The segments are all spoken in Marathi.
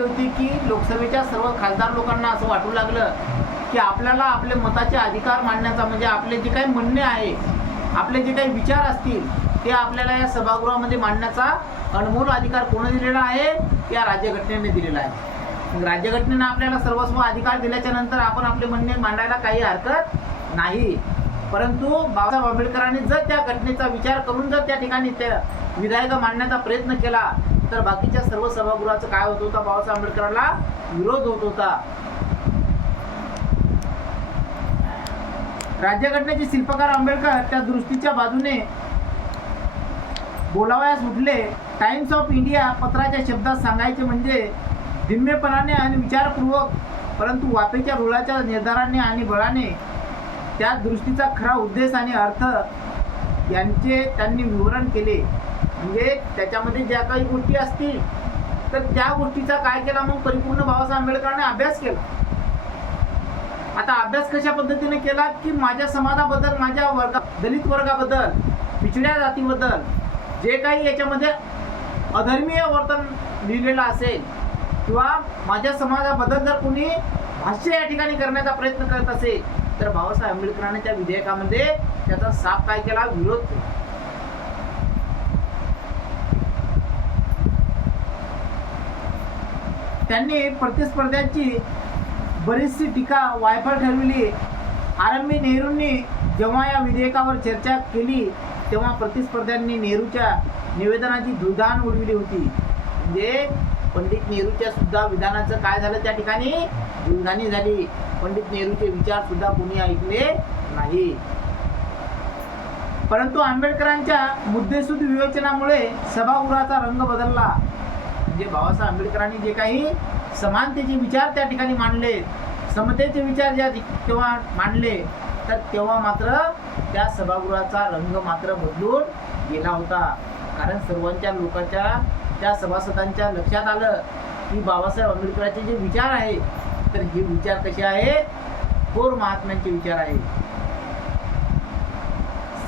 यासाठी होती की लोकसभेच्या सर्व खासदार लोकांना असं वाटू लागलं की आपल्याला आपले मताचे अधिकार मांडण्याचा, म्हणजे आपले जे काही म्हणणे आहे, आपले जे काही विचार असतील ते आपल्याला या सभागृहामध्ये मांडण्याचा अनमोल अधिकार कोणी दिलेला आहे? या राज्यघटनेने दिलेला आहे. राज्यघटनेनं आपल्याला सर्वस्व अधिकार दिल्याच्या नंतर आपण आपले म्हणणे मांडायला काही हरकत नाही. परंतु बाबासाहेब आंबेडकरांनी जर त्या घटनेचा विचार करून जर त्या ठिकाणी त्या विधेयक मांडण्याचा प्रयत्न केला तर बाकीच्या सर्व सभागृहाचं काय होत होतं? बाबासाहेब आंबेडकरांना विरोध होत होता. राज्यघटनेचे शिल्पकार आंबेडकर त्या दृष्टीच्या बाजूने बोलावयास उठले. टाइम्स ऑफ इंडिया पत्राच्या शब्दात सांगायचे म्हणजे धीम्यपणाने आणि विचारपूर्वक परंतु वापेच्या रुळाच्या निर्धाराने आणि बळाने त्या दृष्टीचा खरा उद्देश आणि अर्थ यांचे त्यांनी विवरण केले. म्हणजे त्याच्यामध्ये ज्या काही गोष्टी असतील तर त्या गोष्टीचा काय केला मग परिपूर्ण बाबासाहेब आंबेडकरांनी अभ्यास केला. आता अभ्यास कशा पद्धतीने केला की माझ्या समाजाबद्दल, माझ्या दलित वर्गाबद्दल, पिछड्या जातीबद्दल जे काही याच्यामध्ये अधर्मीय वर्तन लिहिलेलं असेल किंवा माझ्या समाजाबद्दल जर कोणी भाष्य या ठिकाणी करण्याचा प्रयत्न करत असेल तर बाबासाहेब आंबेडकरांनी त्या विधेयकामध्ये त्याचा साफ काय केला? विरोध केला. त्यांनी प्रतिस्पर्ध्यांची बरीचशी टीका वायफळ ठरविली. आरंभी नेहरूंनी जेव्हा या विधेयकावर चर्चा केली तेव्हा प्रतिस्पर्ध्यांनी नेहरूच्या निवेदनाची धुळधाण उडविली होती. म्हणजे पंडित नेहरूच्या सुद्धा विधानाचं काय झालं? त्या ठिकाणी धुळधाणी झाली. पंडित नेहरूचे विचार सुद्धा कोणी ऐकले नाही. परंतु आंबेडकरांच्या मुद्देसूद विवेचनामुळे सभागृहाचा रंग बदलला. म्हणजे बाबासाहेब आंबेडकरांनी जे काही समानतेचे विचार त्या ठिकाणी मांडले, समतेचे विचार ज्या तेव्हा मांडले, तर तेव्हा मात्र त्या सभागृहाचा रंग मात्र बदलून गेला होता. कारण सर्वांच्या लोकांच्या, त्या सभासदांच्या लक्षात आलं की बाबासाहेब आंबेडकरांचे जे विचार आहेत तर हे विचार कसे आहेत? थोर महात्म्यांचे विचार आहेत.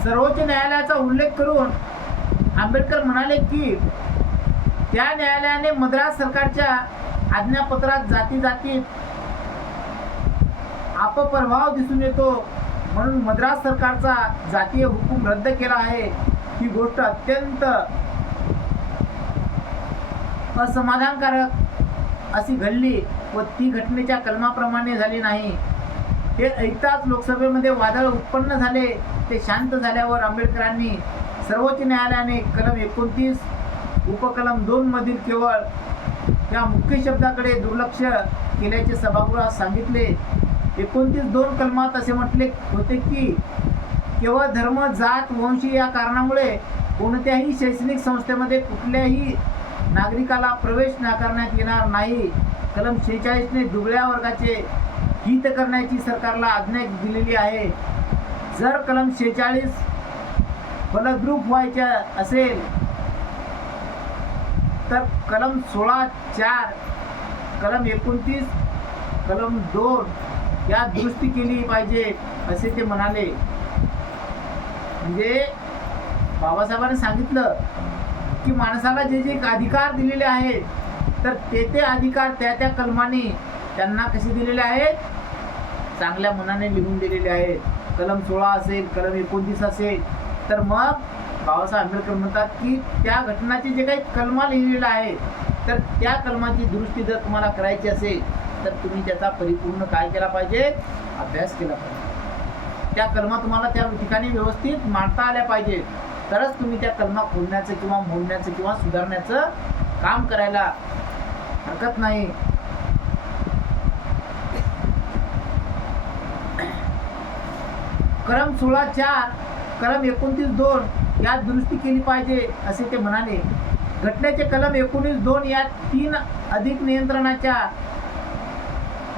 सर्वोच्च न्यायालयाचा उल्लेख करून आंबेडकर म्हणाले की त्या न्यायालयाने मद्रास सरकारच्या आज्ञापत्रात जाती जातीत अपप्रभाव दिसून येतो म्हणून मद्रास सरकारचा जातीय हुकूम रद्द केला आहे. ही गोष्ट अत्यंत असमाधानकारक अशी घडली व ती घटनेच्या कलमाप्रमाणे झाली नाही. हे ऐकताच लोकसभेमध्ये वादळ उत्पन्न झाले. ते शांत झाल्यावर आंबेडकरांनी सर्वोच्च न्यायालयाने कलम 29 उपकलम 2 मधील केवळ त्या मुख्य शब्दाकडे दुर्लक्ष केल्याचे सभागृहात सांगितले. 29(2) कलमात असे म्हटले होते की केवळ धर्म, जात, वंश या कारणामुळे कोणत्याही शैक्षणिक संस्थेमध्ये कुठल्याही नागरिकाला प्रवेश नाकारण्यात येणार नाही. कलम 46 ने दुबळ्या वर्गाचे हित करण्याची सरकारला आज्ञा दिलेली आहे. जर कलम 46 फलद्रूप व्हायचे असेल तर कलम 16(4), कलम 29, कलम 2 या दुरुस्ती केली पाहिजे असे ते म्हणाले. म्हणजे बाबासाहेबांनी सांगितलं की माणसाला जे जे अधिकार दिलेले आहेत तर ते अधिकार त्या कलमाने त्यांना कसे दिलेले आहेत? चांगल्या मनाने लिहून दिलेले आहेत. कलम 16 असेल, कलम 29 असेल तर मग बाबासाहेब आंबेडकर म्हणतात की त्या घटनाचे जे काही कलमा लिहिलेला आहे तर त्या कलमाची दुरुस्ती जर तुम्हाला करायची असेल तर तुम्ही त्याचा परिपूर्ण काय केला पाहिजे? अभ्यास केला पाहिजे. त्या कलमा तुम्हाला त्या ठिकाणी व्यवस्थित मांडता आल्या पाहिजे तरच तुम्ही त्या कलमा खोलण्याचं किंवा मोडण्याचं किंवा सुधारण्याचं काम करायला हरकत नाही. कलम 16(4), कलम 29(2) यात दुरुस्ती केली पाहिजे असे ते म्हणाले. घटनेचे कलम 19(2) या 3 अधिक नियंत्रणाच्या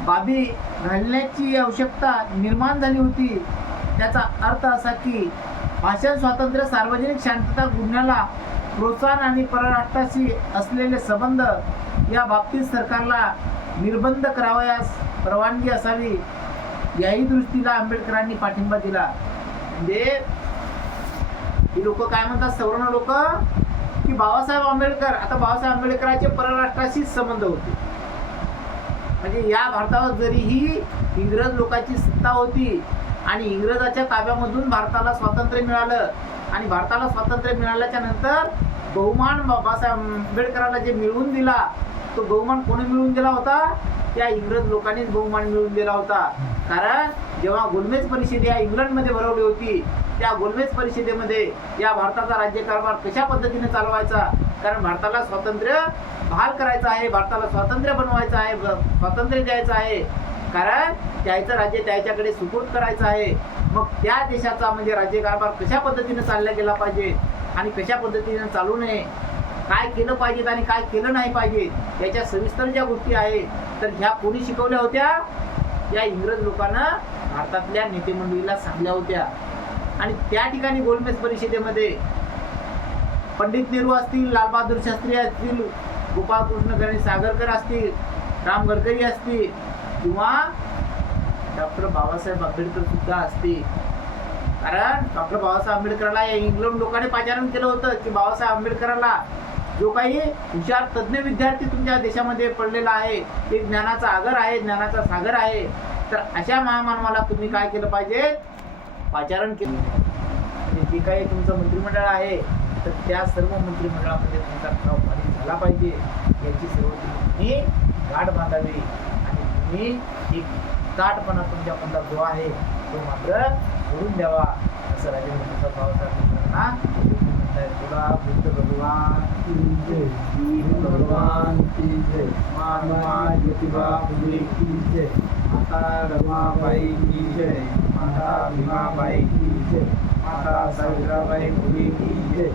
बाबी घालण्याची आवश्यकता निर्माण झाली होती. त्याचा अर्थ असा की भाषण स्वातंत्र्य, सार्वजनिक शांतता, गुन्ह्याला प्रोत्साहन आणि परराष्ट्राशी असलेले संबंध या बाबतीत सरकारला निर्बंध करावयास परवानगी असावी. याही दृष्टीला आंबेडकरांनी पाठिंबा दिला. म्हणजे ही लोक काय म्हणतात, सवर्ण लोक, की बाबासाहेब आंबेडकर, आता बाबासाहेब आंबेडकरांचे परराष्ट्राशी संबंध होते म्हणजे या भारतावर जरीही इंग्रज लोकांची सत्ता होती आणि इंग्रजाच्या ताब्यामधून भारताला स्वातंत्र्य मिळालं आणि भारताला स्वातंत्र्य मिळाल्याच्या नंतर बहुमान बाबासाहेब आंबेडकरांना जे मिळवून दिला तो बहुमान कोणी मिळवून दिला होता? त्या इंग्रज लोकांनीच बहुमान मिळवून दिला होता. कारण जेव्हा गोलमेज परिषद या इंग्लंडमध्ये भरवली होती त्या गोलमेज परिषदेमध्ये या भारताचा राज्यकारभार कशा पद्धतीने चालवायचा, कारण भारताला स्वातंत्र्य बहाल करायचं आहे, भारताला स्वातंत्र्य बनवायचं आहे, स्वातंत्र्य द्यायचं आहे, कारण त्याचं राज्य त्याच्याकडे सुपूर्द करायचं आहे. मग त्या देशाचा म्हणजे राज्यकारभार कशा पद्धतीने चालला गेला पाहिजे आणि कशा पद्धतीने चालू नये, काय केलं पाहिजे आणि काय केलं नाही पाहिजे याच्या सविस्तर ज्या गोष्टी आहेत तर ह्या कोणी शिकवल्या होत्या? या इंग्रज लोकांना भारतातल्या नेते मंडळीला सांगल्या होत्या. आणि त्या ठिकाणी गोलमेज परिषदेमध्ये पंडित नेहरू असतील, लालबहादूर शास्त्री असतील, गोपाळकृष्ण गणेश सागरकर असतील, राम गडकरी असतील किंवा डॉक्टर बाबासाहेब आंबेडकर सुद्धा असतील. कारण डॉक्टर बाबासाहेब आंबेडकरला या इंग्लंड लोकांनी पाचारण केलं होतं की बाबासाहेब आंबेडकरांना जो काही हुशार तज्ज्ञ विद्यार्थी तुमच्या देशामध्ये पडलेला आहे ते ज्ञानाचा आगर आहे, ज्ञानाचा सागर आहे, तर अशा महामानवाला तुम्ही काय केलं पाहिजे? पाचारण केलं. म्हणजे जे काही तुमचं मंत्रिमंडळ आहे तर त्या सर्व मंत्रिमंडळामध्ये तुमचा ठराव पारित झाला पाहिजे याची सर्व तुम्ही गाठ बांधावी आणि तुम्ही एक ताटपणा तुमच्या मनात जो आहे तो मात्र सोडून द्यावा असं राजेंद्र बाबासाहेबांना तुला बुद्ध भगवान की जय, दीन भगवान की जय, माता ज्योतिबा फुले की जय, माता रमाबाई की जय, माता भीमाबाई की जय, माता सावित्रीबाई फुले की जय.